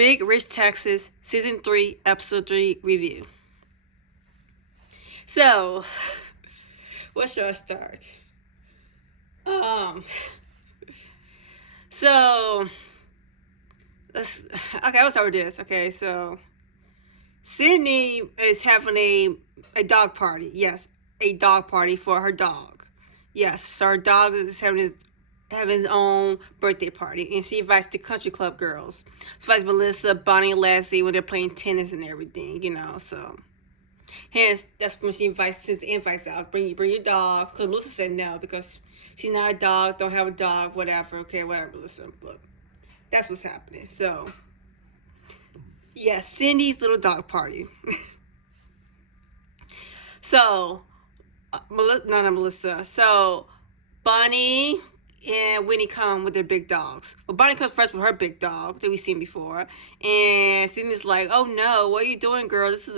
Big Rich Texas Season 3, Episode 3 review. So, where should I start? So, I'll start with this. Okay, so Sydney is having a dog party. Yes, a dog party for her dog. Yes, so her dog is having his own birthday party, and she invites the country club girls. She invites Melissa, Bonnie, and Lassie when they're playing tennis and everything, so. Hence, that's when she sends the invites out. Bring your dogs. Because Melissa said no, because she's not a dog, don't have a dog, whatever. Okay, whatever, Melissa. But that's what's happening. So, yeah, Cindy's little dog party. So, Melissa. So, Bonnie and Winnie come with their big dogs. Well, Bonnie comes first with her big dog that we've seen before, and Sydney's like, "Oh no, what are you doing, girl? This is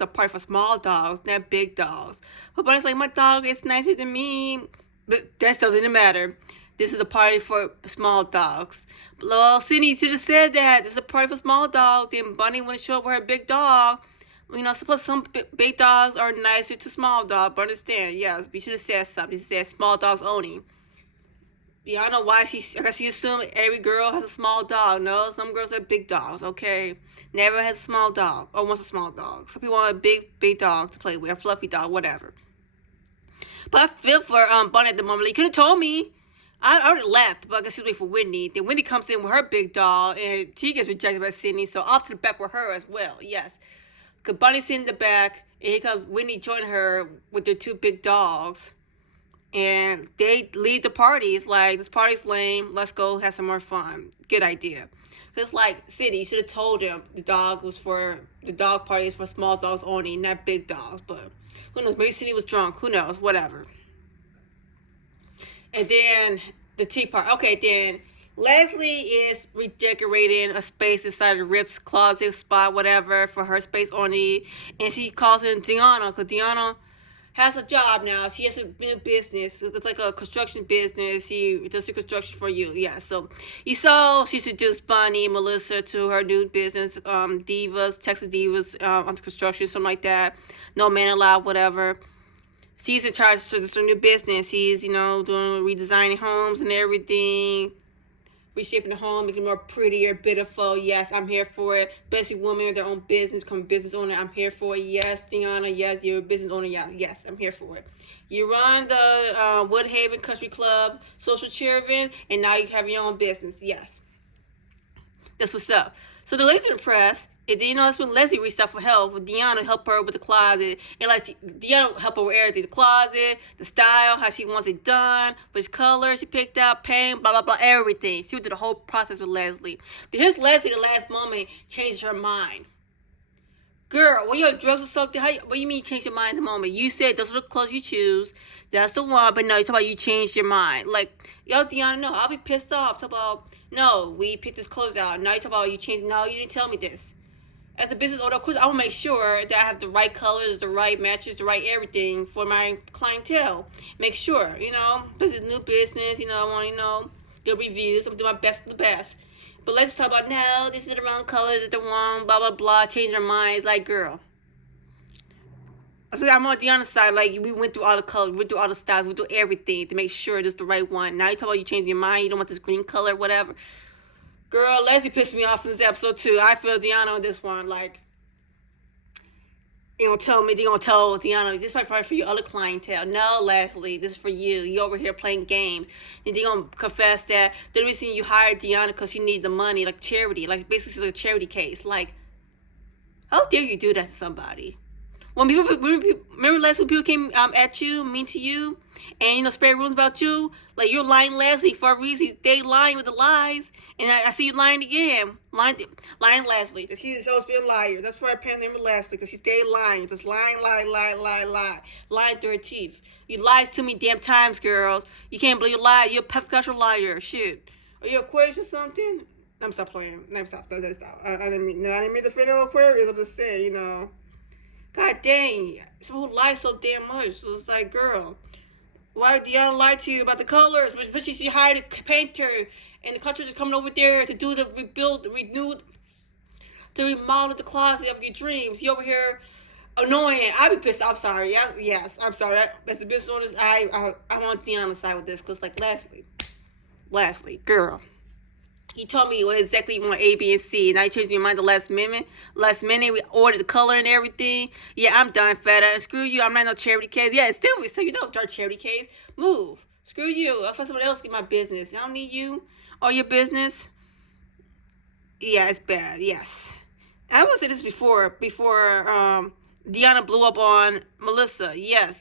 a party for small dogs, not big dogs." But Bonnie's like, "My dog is nicer than me," but that still didn't matter. This is a party for small dogs. Well, Sydney should have said that. This is a party for small dogs. Then Bonnie wouldn't show up with her big dog. Suppose some big dogs are nicer to small dogs, but understand, yes, we should have said something. She said small dogs only. Y'all know why she assumed every girl has a small dog. No, some girls have big dogs, okay? Never has a small dog or wants a small dog. Some people want a big dog to play with, a fluffy dog, whatever. But I feel for Bonnie at the moment. Like, you could have told me. I already left, but I guess she's waiting for Whitney. Then Whitney comes in with her big dog, and she gets rejected by Sydney. So off to the back with her as well, yes. Because Bonnie's sitting in the back, and here comes Whitney joining her with their two big dogs. And they leave the party. It's like, this party's lame. Let's go have some more fun. Good idea. Because, like, City, you should have told them the dog party is for small dogs only, not big dogs. But who knows? Maybe City was drunk. Who knows? Whatever. And then the tea party. Okay, then Leslie is redecorating a space inside of Rip's closet spot, whatever, for her space only. And she calls in Deanna, because Deanna has a job now. She has a new business. It's like a construction business. She does the construction for you. Yeah, so you saw she introduced Bonnie and Melissa to her new business, Texas Divas, on the construction, something like that. No man allowed, whatever. She's in charge of this new business. She's, doing redesigning homes and everything. Reshaping the home, making it more prettier, beautiful. Yes, I'm here for it. Especially women with their own business, become a business owner. I'm here for it. Yes, Deanna. Yes, you're a business owner. Yeah, yes, I'm here for it. You run the Woodhaven Country Club social cheer event, and now you have your own business. Yes, that's what's up. So the ladies are impressed. And then, that's when Leslie reached out for help. With Deanna help her with the closet. And, Deanna help her with everything. The closet, the style, how she wants it done, which color she picked out, paint, blah, blah, blah, everything. She went through the whole process with Leslie. Then here's Leslie, the last moment, changes her mind. Girl, when you're on drugs or something, what do you mean you change your mind in the moment? You said those are the clothes you choose. That's the one, but no, you're talking about you changed your mind. Like, Deanna, no, I'll be pissed off. Talk about, no, we picked this clothes out. Now you talk about you changed. No, you didn't tell me this. As a business owner, of course, I will make sure that I have the right colors, the right matches, the right everything for my clientele. Make sure, because it's a new business, I want, the reviews. I'm doing my best of the best. But let's talk about, no, this is the wrong colors, it's the wrong, blah, blah, blah, change their minds. Like, girl. I said, I'm on Deanna's side. Like, we went through all the colors, we went through all the styles, we went through everything to make sure this is the right one. Now you talk about you changing your mind, you don't want this green color, whatever. Girl, Leslie pissed me off in this episode too. I feel Deanna on this one. Like, they're gonna tell Deanna, this is probably for your other clientele. No, Leslie, this is for you. You over here playing games. And they're gonna confess that the reason you hired Deanna because she needed the money, like charity. Like, basically, it's a charity case. Like, how dare you do that to somebody? Remember Leslie, when people came at you, mean to you, and spread rumors about you, like, you're lying, Leslie, for a reason. They lying with the lies, and I see you lying again, lying, Leslie. She's supposed to be a liar. That's why I penned name Leslie, because she stayed lying, just lying through her teeth. You lied too many damn times, girls. You can't believe you lie. You're a pathological liar. Shit. Are you Aquarius or something? I'm stop playing. I'm stop. I didn't mean to fit on Aquarius. I'm just saying, God dang, someone who lies so damn much. So it's like, girl, why Deanna lied to you about the colors? But she hired a painter, and the contractors are coming over there to do the renewed to remodel the closet of your dreams. You over here annoying. I be pissed. I'm sorry. Yes, I'm sorry. As the business owners, I want Deanna's side with this because like lastly, girl. You told me what exactly you want A, B, and C. Now you changed your mind the last minute. Last minute, we ordered the color and everything. Yeah, I'm done, feta. And screw you. I'm not no charity case. Yeah, still, so you don't start charity case. Move. Screw you. I'll find someone else to get my business. I don't need you or your business. Yeah, it's bad. Yes, I will say this before Deanna blew up on Melissa. Yes.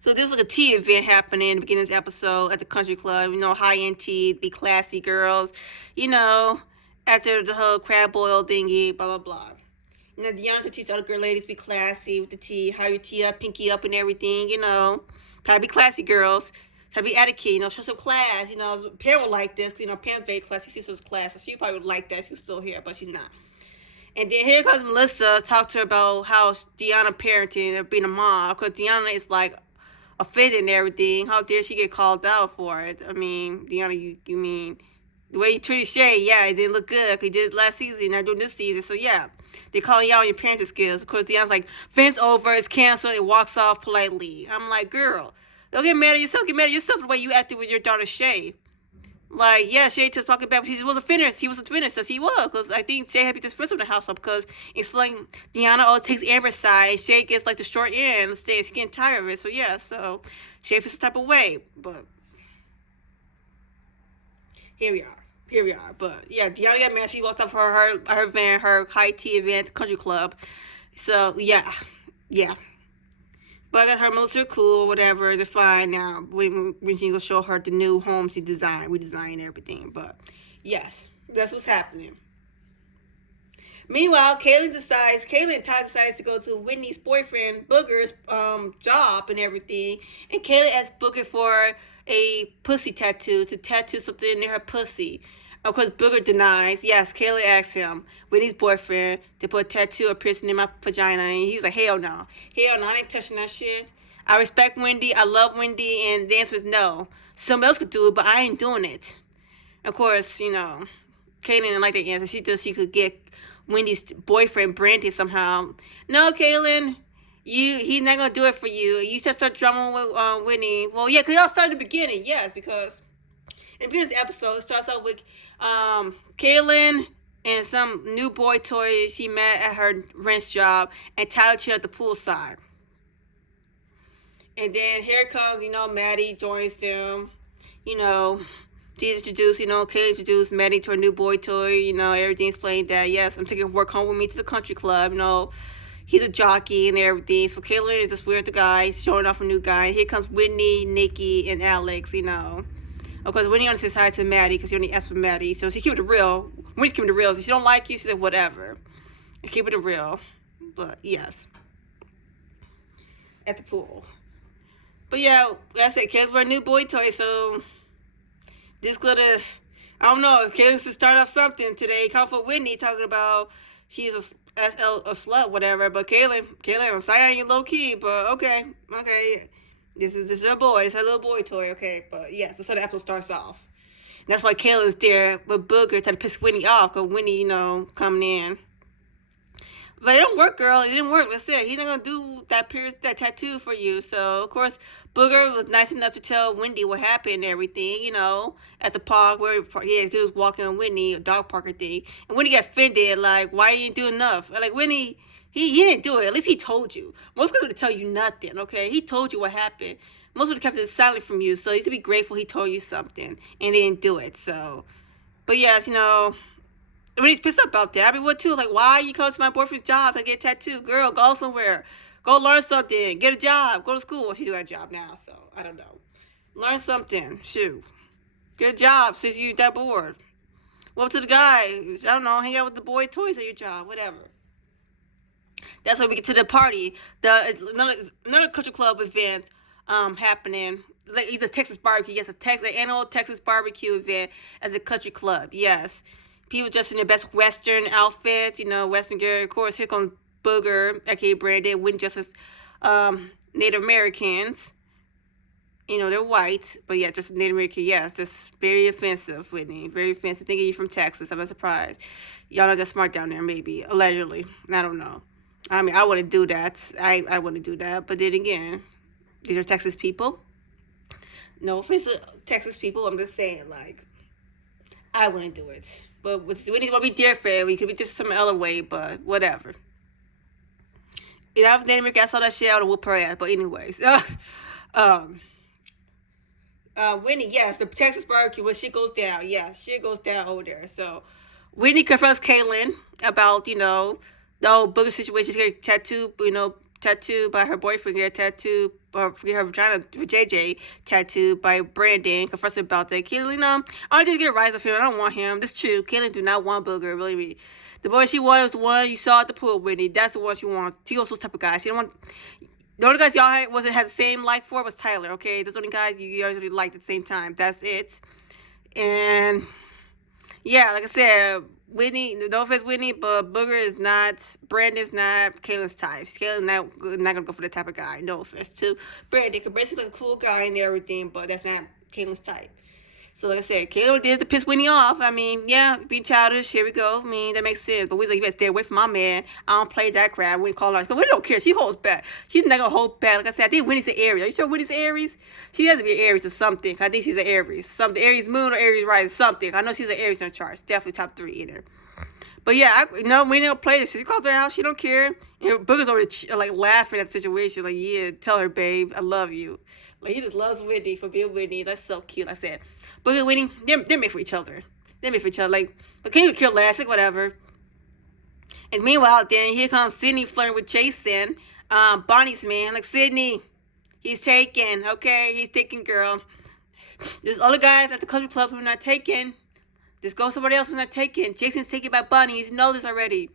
So there was like a tea event happening in the beginning of this episode at the country club. You know, high-end tea, be classy girls. You know, after the whole crab boil thingy, blah, blah, blah. Now, Deanna to teach other girl ladies be classy with the tea, how you tea up, pinky up and everything, you know. Try to be classy girls. Try to be etiquette, you know, show some class. You know, Pam would like this, you know, Pam very classy, she shows class, so she probably would like that. She was still here, but she's not. And then here comes Melissa, talk to her about how Deanna parenting and being a mom. Because Deanna is like offended and everything. How dare she get called out for it? I mean, Deanna, you mean the way you treated Shay? Yeah, it didn't look good. He did it last season, not doing this season. So yeah, they're calling you out on your parenting skills. Of course, Deanna's like, "Fence over, it's canceled," and walks off politely. I'm like, girl, don't get mad at yourself. Get mad at yourself the way you acted with your daughter Shay. Like, yeah, Shay just talking back, but he wasn't finished. He wasn't finished, as he was. Because I think Shay had to be dismissed from the house up because it's like Deanna always takes Amber's side. And Shay gets like the short end. She's getting tired of it. So, yeah, so Shay feels some type of way. But here we are. But, yeah, Deanna got mad. She walked off her van, her high tea event at the country club. So, yeah. But I got her Melissa cool, whatever, they're fine now. When she gonna show her the new homes he designed, we designed everything. But yes, that's what's happening. Meanwhile, Kaylin and Ty decides to go to Whitney's boyfriend Booger's job and everything. And Kaylin asks Booger for a pussy tattoo, to tattoo something near her pussy. Of course, Booger denies. Yes, Kayla asks him, Whitney's boyfriend, to put a tattoo or piercing in my vagina. And he's like, hell no. I ain't touching that shit. I respect Wendy. I love Wendy. And the answer is no. Somebody else could do it, but I ain't doing it. Of course, you know, Kaylin didn't like the answer. She thought she could get Wendy's boyfriend Brandy somehow. No, Kaylin. He's not going to do it for you. You just start drumming with Whitney. Well, yeah, because y'all started at the beginning. Yes, because in the beginning of the episode, it starts out with Kaylin and some new boy toy she met at her wrench job, and Tyler Cheer at the poolside. And then here comes, you know, Maddie joins them. You know, Jesus introduced, you know, Kaylin introduced Maddie to her new boy toy. You know, everything's explained that, yes, I'm taking work home with me to the country club. You know, he's a jockey and everything. So Kaylin is just weird the guy, showing off a new guy. And here comes Whitney, Nikki, and Alex, you know. Of course, Whitney only says hi to Maddie because he only asked for Maddie. So she keep it real. Whitney's keeping it real. So she don't like you, she said whatever. And keep it real. But yes. At the pool. But yeah, that's it. Kayla's wearing a new boy toy, so this could have, I don't know, if Kayla's to start off something today. Call for Whitney talking about she's a slut, whatever. But Kaylin, I'm sorry I ain't low key, but okay. This is her boy. It's her little boy toy, okay? But yes, that's how the episode starts off. And that's why Kayla's there with Booger trying to piss Whitney off, because Whitney, you know, coming in. But it don't work, girl. It didn't work. That's it. He's not going to do that tattoo for you. So, of course, Booger was nice enough to tell Wendy what happened and everything, you know, at the park where he was walking on Whitney, a dog parker thing. And Wendy got offended, like, why you didn't do enough? Like, Wendy, he didn't do it. At least he told you. Most people would tell you nothing, okay? He told you what happened. Most would have kept it silent from you. So, you should be grateful he told you something and they didn't do it. So, but yes, you know, when he's pissed about that, I mean, what too? Like, why you come to my boyfriend's job to get a tattoo? Girl, go somewhere. Go learn something. Get a job. Go to school. Well, she do have a job now, so I don't know. Learn something. Shoot. Get a job since you're that bored. Well, to the guy, I don't know, hang out with the boy toys at your job, whatever. That's when we get to the party. Another country club event happening. Like either Texas barbecue. Yes, an annual Texas barbecue event as a country club. Yes. People dressed in their best Western outfits, you know, Western gear. Of course, here comes Booger, aka Brandon, Wendy dressed as Native Americans. You know, they're white, but yeah, just Native American. Yes, that's very offensive, Whitney. Very offensive. Thinking you're from Texas. I'm not surprised. Y'all not that smart down there, maybe. Allegedly. I don't know. I mean, I wouldn't do that. I wouldn't do that. But then again, these are Texas people. No offense to Texas people. I'm just saying, like, I wouldn't do it. But Whitney's want to be different. We could be just some other way, but whatever. You know, if Native American, I saw that shit, I would have whooped her ass. But anyways. um, Whitney, yes, the Texas barbecue, when shit goes down. Yeah, shit goes down over there. So, Whitney confronts Caitlyn about, the whole booger situation. She got tattooed, tattooed by her boyfriend, get tattooed, or forget her vagina, JJ, tattooed by Brandon. Confronts about that. Caitlyn, I just get a rise of him. I don't want him. That's true. Caitlyn do not want booger, really. The boy she wanted was the one you saw at the pool, Whitney. That's the one she wants. She also type of guy. She don't want. The only guys y'all had the same like for was Tyler, okay? Those only guys you guys really liked at the same time. That's it. And yeah, like I said, Whitney, no offense, Whitney, but Booger is not, Brandon's not Caitlyn's type. Caitlyn's not gonna go for that type of guy. No offense to Brandon, because Brandon's a cool guy and everything, but that's not Caitlyn's type. So like I said, Caleb did to piss Whitney off. I mean, yeah, being childish, here we go. I mean, that makes sense. But we like, you better stay away from my man. I don't play that crap. We call her, because we don't care. She holds back. She's not going to hold back. Like I said, I think Whitney's an Aries. Are you sure Whitney's an Aries? She has to be an Aries or something. I think she's an Aries. Something. Aries moon or Aries rising, something. I know she's an Aries in the charts. Definitely top 3 in there. But yeah, we don't play this. She calls her out. She don't care. Booger's already like laughing at the situation. Like, yeah, tell her, babe, I love you. Like, he just loves Whitney for being Whitney. That's so cute. Like I said, Booger and Whitney, they're made for each other. They're made for each other. Like, but King would kill last, like whatever. And meanwhile, then here comes Sydney flirting with Jason, Bonnie's man. Like, Sydney, he's taken. Okay, he's taken, girl. There's other guys at the country club who are not taken. Just go somebody else who's not taken. Jason's taken by Bonnie. You know this already.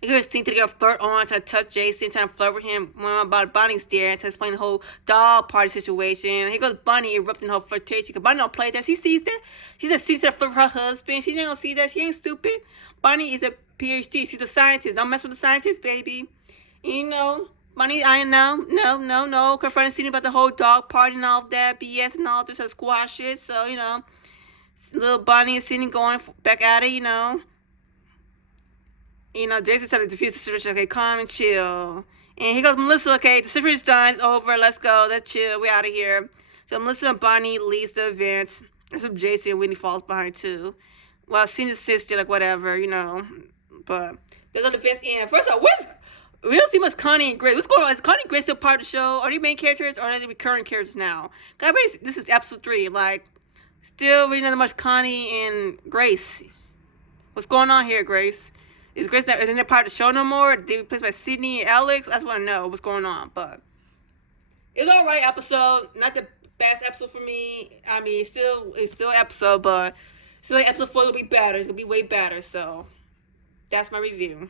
You could seem to get a flirt on, trying to touch Jason, trying to flirt with him about Bonnie's there, and to explain the whole dog party situation. Here goes Bonnie erupting her flirtation, because Bonnie don't play that. She sees that. She just sees that flirt with her husband. She ain't gonna see that. She ain't stupid. Bonnie is a PhD. She's a scientist. Don't mess with the scientist, baby. Bonnie, I know. No. Confronting Sydney about the whole dog party and all that BS and all this, to squash it. So, little Bonnie and Sydney going back at it, Jason's trying to defuse the situation. Okay, calm and chill. And here goes Melissa. Okay, the situation's done. It's over. Let's go. Let's chill. We out of here. So Melissa and Bonnie leaves the event. That's what Jason and Whitney falls behind too. Well, Sydney's sister, like whatever, But there's other events in. First of all, we don't see much Connie and Grace. What's going on? Is Connie and Grace still part of the show? Are they main characters or are they recurring characters now? This is episode 3. Like, still really not much Connie and Grace. What's going on here, Grace? Is Grace not, isn't it part of the show no more? Did they be replaced by Sydney and Alex? I just want to know what's going on. But it was alright episode. Not the best episode for me. I mean, it's still an episode, but still like episode 4 will be better. It's gonna be way better. So that's my review.